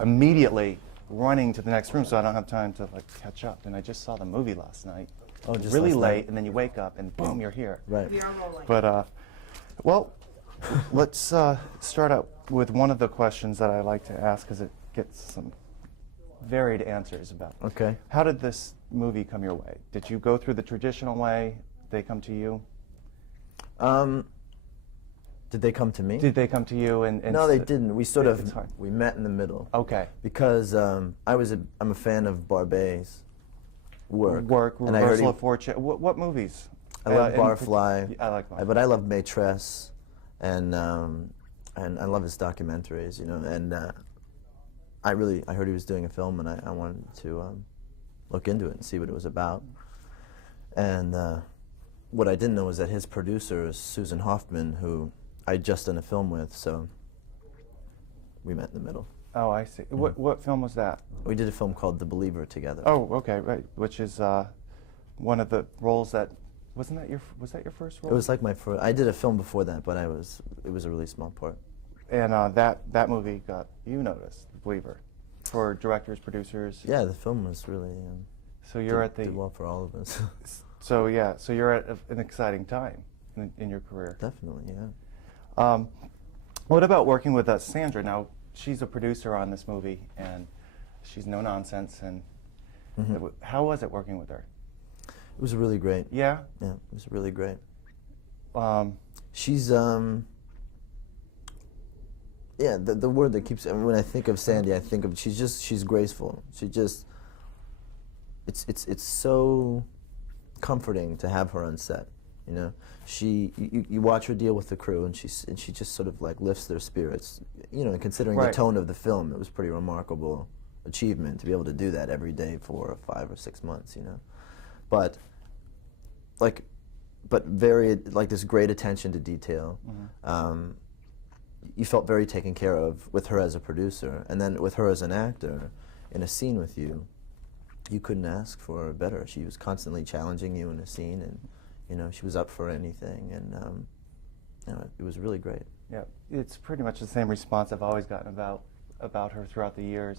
immediately running to the next room, so I don't have time to like catch up. And I just saw the movie last night. Oh, just really last late, night. and then you wake up, and boom, you're here. Right. We are rolling. But well, let's start out with one of the questions that I like to ask, because it gets some varied answers about. Okay. How did this movie come your way? Did you go through the traditional way? Did they come to you? Did they come to me? Did they come to you? And No, they didn't. We sort It's of hard. we met in the middle. Okay. Because I'm a fan of Barbet's work. Work, and I heard Reversal he, of Fortune. What movies? I love in Barfly. I like Barfly. But I love Maîtresse, and I love his documentaries. You know, and I heard he was doing a film, and I wanted to look into it and see what it was about. And what I didn't know was that his producer is Susan Hoffman, who I'd just done a film with, so we met in the middle. Oh, I see. What film was that? We did a film called The Believer together. Oh, okay, right. Which is one of the roles that was that your first role? It was like my first. I did a film before that, but it was a really small part. And that movie got you noticed, The Believer, for directors, producers. Yeah, the film was really. So you're at the. Did well for all of us. So yeah, so you're at an exciting time in your career. Definitely, yeah. What about working with Sandra? Now she's a producer on this movie, and she's no nonsense. And how was it working with her? It was really great. Yeah. Yeah, it was really great. She's yeah, the word that keeps, when I think of Sandy, I think of she's graceful. It's so comforting to have her on set. You know, you watch her deal with the crew, and she just sort of like lifts their spirits. You know, considering the tone of the film, it was pretty remarkable achievement to be able to do that every day for 5 or 6 months. You know, but very like this great attention to detail. You felt very taken care of with her as a producer, and then with her as an actor in a scene with you. You couldn't ask for better. She was constantly challenging you in a scene, and you know, she was up for anything, and you know, it was really great. Yeah, it's pretty much the same response I've always gotten about her throughout the years.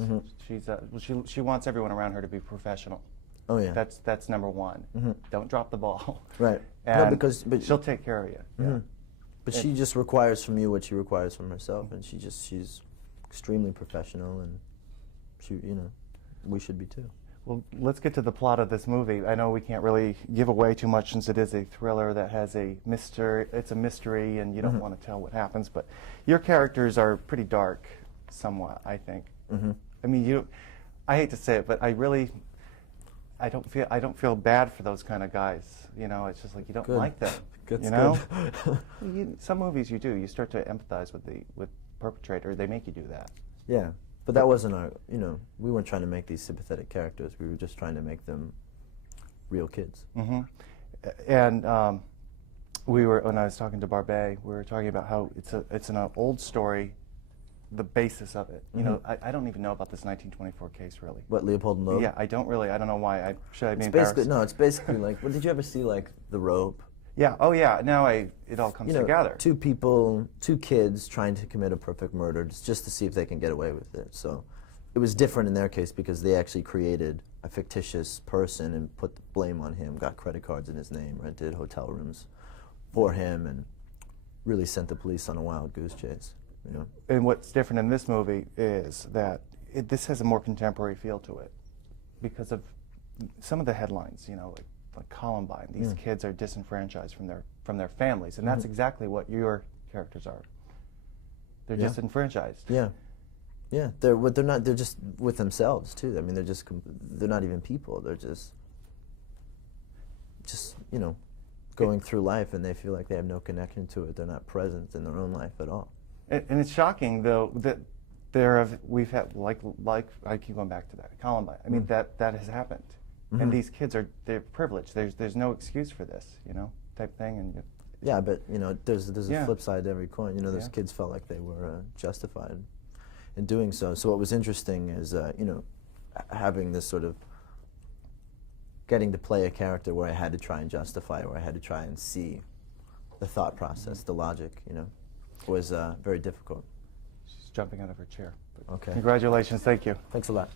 She wants everyone around her to be professional. Oh yeah. That's number one. Don't drop the ball. Right. And no, but she'll take care of you. Yeah. But she just requires from you what she requires from herself, and she's extremely professional, and you know, we should be too. Well, let's get to the plot of this movie. I know we can't really give away too much since it is a thriller that has a mystery. It's a mystery, and you don't want to tell what happens. But your characters are pretty dark, somewhat, I think. I mean, I hate to say it, but I don't feel bad for those kind of guys. You know, it's just like you don't like them. That's you know, good. some movies you do. You start to empathize with the perpetrator. They make you do that. Yeah. But that wasn't our, you know, we weren't trying to make these sympathetic characters. We were just trying to make them real kids. And when I was talking to Barbet, we were talking about how it's an old story, the basis of it. You know, I don't even know about this 1924 case, really. What, Leopold and Loeb? Yeah, I don't know why. Should I be It's embarrassed? basically, no, it's basically like, well, did you ever see, like, The Rope? Yeah, oh yeah, now it all comes together. Two kids trying to commit a perfect murder just to see if they can get away with it. So it was different in their case because they actually created a fictitious person and put the blame on him, got credit cards in his name, rented hotel rooms for him, and really sent the police on a wild goose chase. You know? And what's different in this movie is that this has a more contemporary feel to it because of some of the headlines, you know, like Columbine. These kids are disenfranchised from their families, and that's exactly what your characters are. They're disenfranchised. Yeah, yeah. They're not. They're just with themselves too. I mean, they're not even people. They're just you know, going through life, and they feel like they have no connection to it. They're not present in their own life at all. And it's shocking though that we've had like I keep going back to that Columbine. I mean that has happened. And these kids they're privileged. There's no excuse for this, you know, type thing. And yeah, but you know, there's a flip side to every coin. You know, those kids felt like they were justified in doing so. So what was interesting is, you know, having this sort of getting to play a character where I had to try and justify, where I had to try and see the thought process, the logic. You know, was very difficult. She's jumping out of her chair. Okay. Congratulations. Thank you. Thanks a lot.